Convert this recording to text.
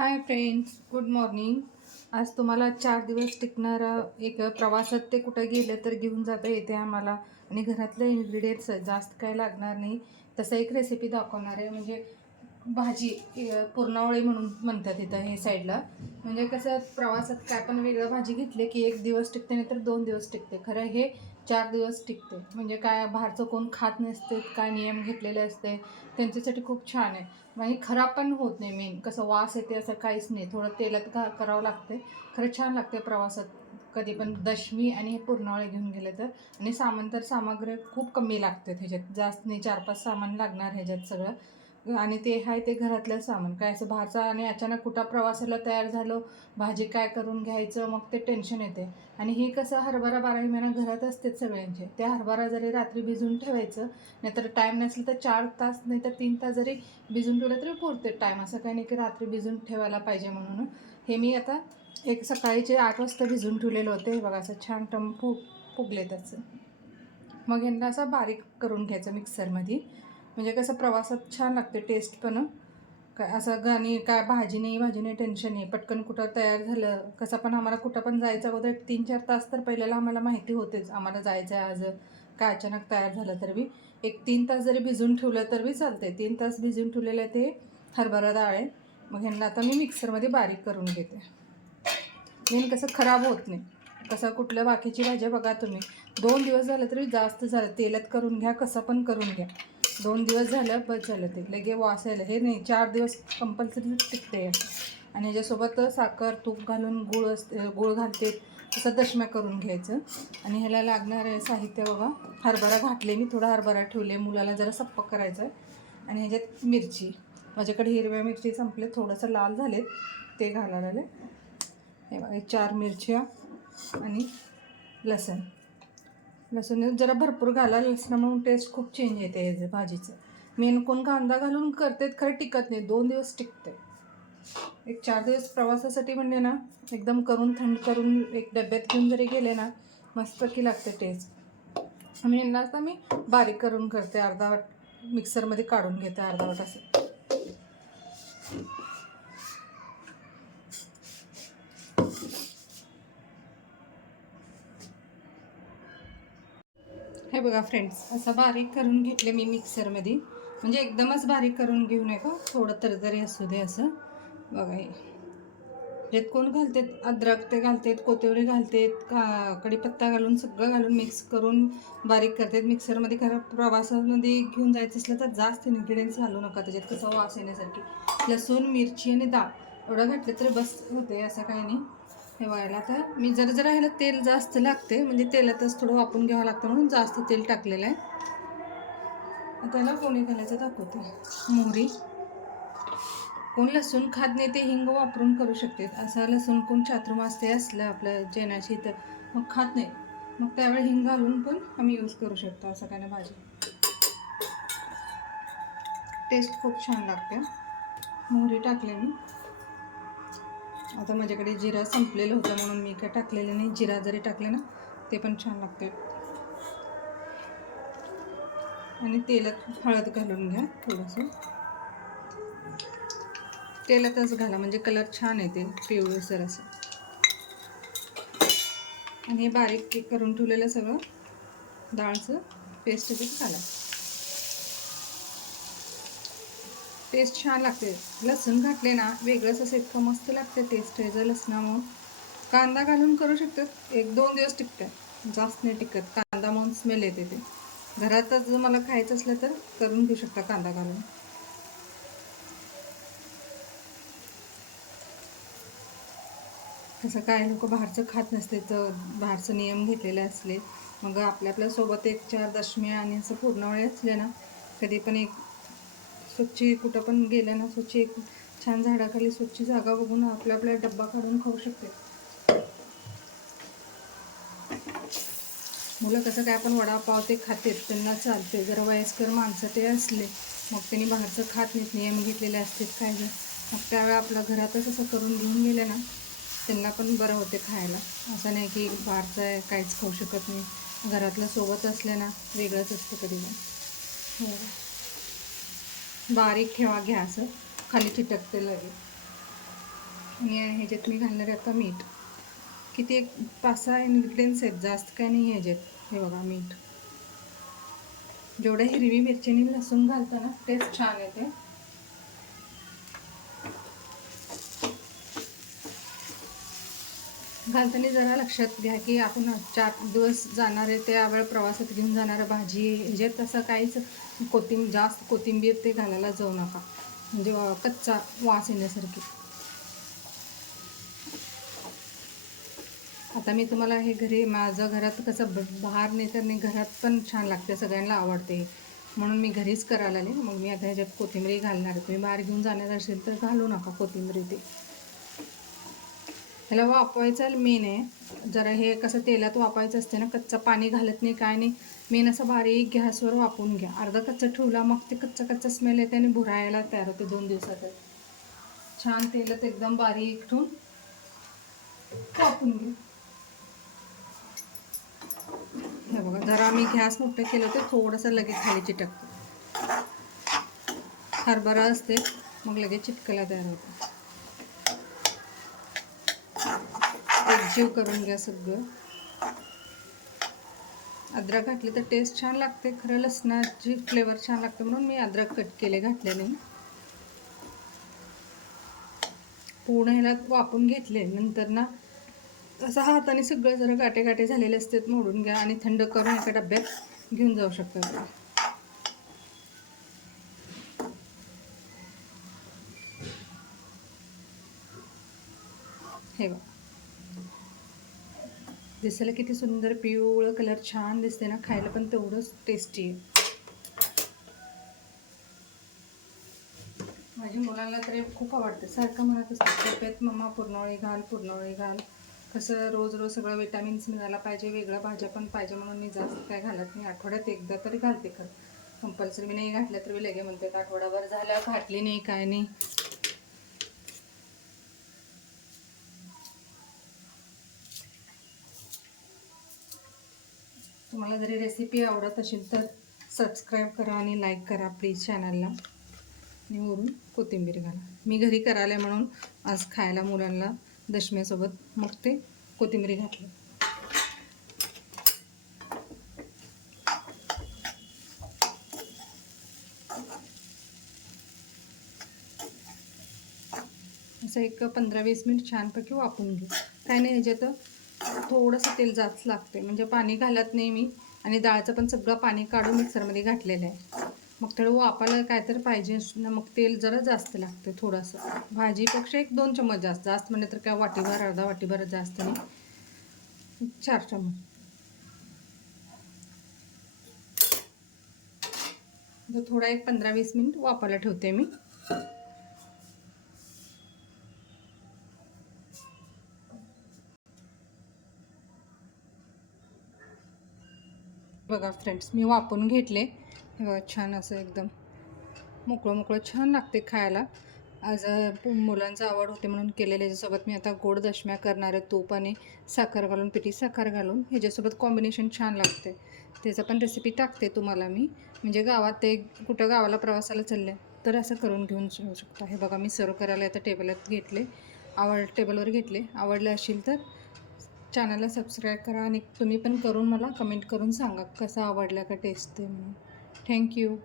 Hi friends, good morning. आज तुम्हाला 4 दिवस टिकणारा एक प्रवासात ते कुठं गेलं तर घेऊन जाता येते आम्हाला आणि घरातले इन्ग्रेडियंट्स जास्त काय लागणार नाही तसं एक रेसिपी दाखवणार आहे. म्हणजे भाजी पुरणावळी म्हणून म्हणतात इथं हे साईडला. म्हणजे कसं प्रवासात काय पण वेगळं भाजी घेतली की 1 दिवस टिकते नाही तर 2 दिवस टिकते. खरं हे 4 दिवस टिकते. म्हणजे काय बाहेरचं कोण खात नसते, काय नियम घेतलेले असते त्यांच्यासाठी खूप छान आहे. आणि खराब पण होत नाही. मेन कसं वास येते असं काहीच नाही. थोडं तेलात करावं लागते. खरं छान लागते प्रवासात कधी पण दशमी आणि हे पुरणावळे घेऊन गेले तर. आणि सामान तर सामग्री खूप कमी लागते ह्याच्यात, जास्त नाही. 4-5 सामान लागणार ह्याच्यात सगळं. आणि ते आहे ते घरातलं सामान, काय असं बाहेरचं आणि अचानक कुठं प्रवासाला तयार झालो, भाजी काय करून घ्यायचं मग ते टेन्शन येते. आणि हे कसं हरभरा 12 महिना घरात असतेच सगळ्यांचे. त्या हरभरा जरी रात्री भिजवून ठेवायचं, नाहीतर टाईम नसलं तर 4 तास नाही तर 3 तास जरी भिजून ठेवलं तरी पुरते टाईम. असं काही नाही की रात्री भिजून ठेवायला पाहिजे म्हणून. हे मी आता एक सकाळीचे 8 वाजता भिजून ठेवलेलं होते. हे बघा असं छान फुगले त्याचं. मग यांना असं बारीक करून घ्यायचं मिक्सरमध्ये. म्हणजे कसं प्रवासात छान लागते टेस्ट पण. काय असं गाणी काय भाजी नाही टेन्शन नाही. पटकन कुठं तयार झालं कसं पण. आम्हाला कुठं पण जायचं अगोदर 3-4 तास तर पहिल्याला आम्हाला माहिती होतेच आम्हाला जायचं आहे आज. काय अचानक तयार झालं तर बी एक 3 तास जरी भिजून ठेवलं तर बी चालते. 3 तास भिजून ठेवलेलं ते हरभरा डाळ आहे. मग ह्यांना आता मी मिक्सरमध्ये बारीक करून घेते. मेन कसं खराब होत नाही. कसं कुठलं बाकीची भाज्या बघा तुम्ही 2 दिवस झालं तरी जास्त झालं. तेलात करून घ्या, कसं पण करून घ्या. 2 दिवस झालं बस झालं. ते लगे वास यायला. हे नाही, 4 दिवस कंपल्सरी टिकते. आणि ह्याच्यासोबत साखर तूप घालून गूळ घालते. तसं दशम्या करून घ्यायचं. आणि ह्याला लागणार आहे साहित्य बघा. हरभरा घातले मी, थोडा हरभरा ठेवले मुलाला जरा सप्पक करायचं आहे. आणि ह्याच्यात मिरची, माझ्याकडे हिरव्या मिरची संपले, थोडंसं लाल झालेत ते घालायला आले. हे बघा 4 मिरच्या आणि लसूण जरा भरपूर घाला. लसणामुळे टेस्ट खूप चेंज येते ह्याचं भाजीचं. मेन कोण कांदा घालून करतेत खरं टिकत नाही. 2 दिवस टिकते. एक 4 दिवस प्रवासासाठी म्हणजे ना एकदम करून थंड करून एक डब्यात घेऊन जरी गेले ना मस्त की लागते टेस्ट. आणि यांना आता मी बारीक करून करते. अर्धावट मिक्सरमध्ये काढून घेते अर्धावट असं. हे बघा फ्रेंड्स, असं बारीक करून घेतले मी मिक्सरमध्ये. म्हणजे एकदमच बारीक करून घेऊ नका, थोडं तरतरी असू दे असं. बघा हे यात कोण घालतात अद्रक ते घालतात, कोथिंबीर घालतात, कढीपत्ता घालून सगळं घालून मिक्स करून बारीक करतात मिक्सरमध्ये. खरं प्रवासामध्ये घेऊन जायचं असलं तर जास्त इन्ग्रेडियंट्स घालू नका त्याच्यात, कसं वास येण्यासाठी. लसूण मिरची आणि डाळ एवढं घातलं तर बस होते, असं काही नाही. हे व्हायला तर मी जरा ह्याला तेल जास्त लागते. म्हणजे तेलातच थोडं वापरून घ्यावं लागतं म्हणून जास्त तेल टाकलेलं आहे. त्याला कोणी घालायचं दाखवते. मोहरी, कोण लसूण खात नाही ते हिंग वापरून करू शकते. असं लसूण कोण चातुर्मास ते असलं आपलं जेनाशी तर मग खात नाही, मग त्यावेळी हिंग घालून पण आम्ही यूज करू शकतो. असं काय ना, भाजी टेस्ट खूप छान लागते. मोहरी टाकले मी. आता माझ्याकडे जिरा संपलेलं होतं म्हणून मी काय टाकलेलं नाही. जिरा जरी टाकलं ना ते पण छान लागते. आणि तेलात हळद घालून घ्या थोडंसं. तेलातच घाला म्हणजे कलर छान येते पिवळसर असं. आणि हे बारीक करून ठेवलेलं सगळं डाळचं पेस्ट त्यात घाला. टेस्ट छान लागते. लसूण घातले ना वेगळंच असं इतकं मस्त लागते टेस्ट ह्याचं लसणामुळं. कांदा घालून करू शकतात. 1-2 दिवस टिकते, जास्त नाही टिकत. कांदा म्हणून स्मेल येते. ते घरातच जर मला खायचं असलं तर करून घेऊ शकता कांदा घालून. कसं काय लोक बाहेरचं खात नसते तर बाहेरचं नियम घेतलेले असले, मग आपल्यासोबत 1-4 दशम्या आणि असं पुरणावळे असले ना, कधी पण एक स्वच्छ कुठं पण गेलं ना, स्वच्छ एक छान झाडाखाली स्वच्छ जागा बघून आपला डब्बा काढून खाऊ शकते. मुलं कसं काय पण वडापाव ते खातात, त्यांना चालते. जरा वयस्कर माणसं ते असले मग त्यांनी बाहेरचं खात नाहीत, नियम घेतलेले असतात काय जर. मग त्यावेळी आपलं घरातच असं करून घेऊन गेले ना त्यांना पण बरं होते खायला. असं नाही की बाहेरचं आहे काहीच खाऊ शकत नाही. घरातलं सोबत असले ना वेगळंच असतं कधी पण. बारीक ठेवा गॅस, खाली चिटकते लगेच. आणि ह्याच्यात मी घालणार आहे आता मीठ. किती एक 5-6 इन्ग्रेडियंट्स आहेत, जास्त काय नाही ह्याच्यात. हे बघा मीठ. जेवढं हिरवी मिरचीने लसूण घालतं ना टेस्ट छान येते. घालताना जरा लक्षात घ्या की आपण 4 दिवस जाणार आहे, त्यावेळेला प्रवासात घेऊन जाणारं भाजी ह्याच्यात तसं काहीच जास्त कोथिंबीर ते घालायला जाऊ नका, म्हणजे कच्चा वास येण्यासारखी. आता मी तुम्हाला हे घरी माझं घरात कसं बाहेर नाही तर नाही, घरात पण छान लागते, सगळ्यांना आवडते, म्हणून मी घरीच करायला आले. मग मी आता ह्याच्यात कोथिंबीर घालणार आहे. तुम्ही बाहेर घेऊन जाणार असेल तर घालू नका कोथिंबीर. ते ह्याला वाफवायचं मेन आहे. जरा हे कसं तेलात वाफवायचं असते ना, कच्चं पाणी घालत नाही काय नाही. मेन असं बारीक गॅसवर वाफवून घ्या. अर्धा कच्चा ठेवला मग ते कच्चा स्मेल येते आणि भुरायला तयार होते 2 दिवसात. छान तेलात एकदम बारीक ठेवून वाफवून घ्या. हे बघा, जरा मी गॅस मोठं केलं तर थोडंसं लगेच खाली चिटकतं. हरभरा असते मग लगेच चिटकायला तयार होतं. एकजीव करून घ्या सगळं. अद्रक घातले तर टेस्ट छान लागते, खरं लसणाची फ्लेवर छान लागते म्हणून मी अद्रक कट केले, घातले नाही. पूर्ण ह्याला वापरून घेतले. नंतर ना तसं हाताने सगळं जरा गाठे गाठे झालेले असतात मोडून घ्या आणि थंड करून एका डब्यात घेऊन जाऊ शकता. हे बघा, दिसायला किती सुंदर पिवळं कलर छान दिसते ना, खायला पण तेवढंच टेस्टी आहे. माझ्या मुलांना तरी खूप आवडते, सारखं म्हणत असतात डब्यात मम्मा पुरणावळी घाल, पुरणावळी घाल. कसं रोज रोज सगळं विटॅमिन्स मिळायला पाहिजे, वेगळ्या भाज्या पण पाहिजे म्हणून मी जास्त काय घालत नाही. आठवड्यात एकदा तरी घालते. खरं कंपल्सरी मी नाही घातलं तर मी लगे म्हणते आठवडाभर झालं घातली नाही काय नाही. तुम्हाला जरी रेसिपी आवडत असेल तर सबस्क्राईब करा आणि लाईक करा प्लीज चॅनलला. आणि वरून कोथिंबीर घाला. मी घरी करायला म्हणून आज खायला मुलांना दशम्यासोबत मग ते कोथिंबीर घातली. असं एक 15-20 मिनिट छानपैकी वाफवून घेऊ. काय नाही, ह्याच्यात थोडंसं तेल जास्त लागते, म्हणजे पाणी घालत नाही मी. आणि डाळचं पण सगळं पाणी काढून मिक्सरमध्ये घातलेलं आहे. मग थोडं वापायला काय तर पाहिजे ना, मग तेल जरा जास्त लागते थोडंसं. भाजीपेक्षा 1-2 चम्मच जास्त. जास्त म्हणजे तर काय वाटीभर, अर्धा वाटीभर जास्त नाही, 4 चम्मच. थोडा एक 15-20 मिनिट वापायला ठेवते मी. बघा फ्रेंड्स, मी वापरून घेतले. छान असं एकदम मोकळं मोकळं छान लागते खायला. आज मुलांचं आवड होते म्हणून केलेलं. याच्यासोबत मी आता गोड दशम्या करणार आहे, तूप आणि साखर घालून, पिठी साखर घालून. ह्याच्यासोबत कॉम्बिनेशन छान लागते. त्याचं पण रेसिपी टाकते तुम्हाला मी, म्हणजे गावात ते कुठं गावाला प्रवासाला चालले तर असं करून घेऊन जाऊ शकता. हे बघा, मी सर्व करायला आता टेबलात घेतले, टेबलवर घेतले. आवडलं असेल तर चॅनलला सबस्क्राईब करा आणि तुम्ही पण करून मला कमेंट करून सांगा कसं आवडलं का टेस्ट ते म्हणून. थँक्यू.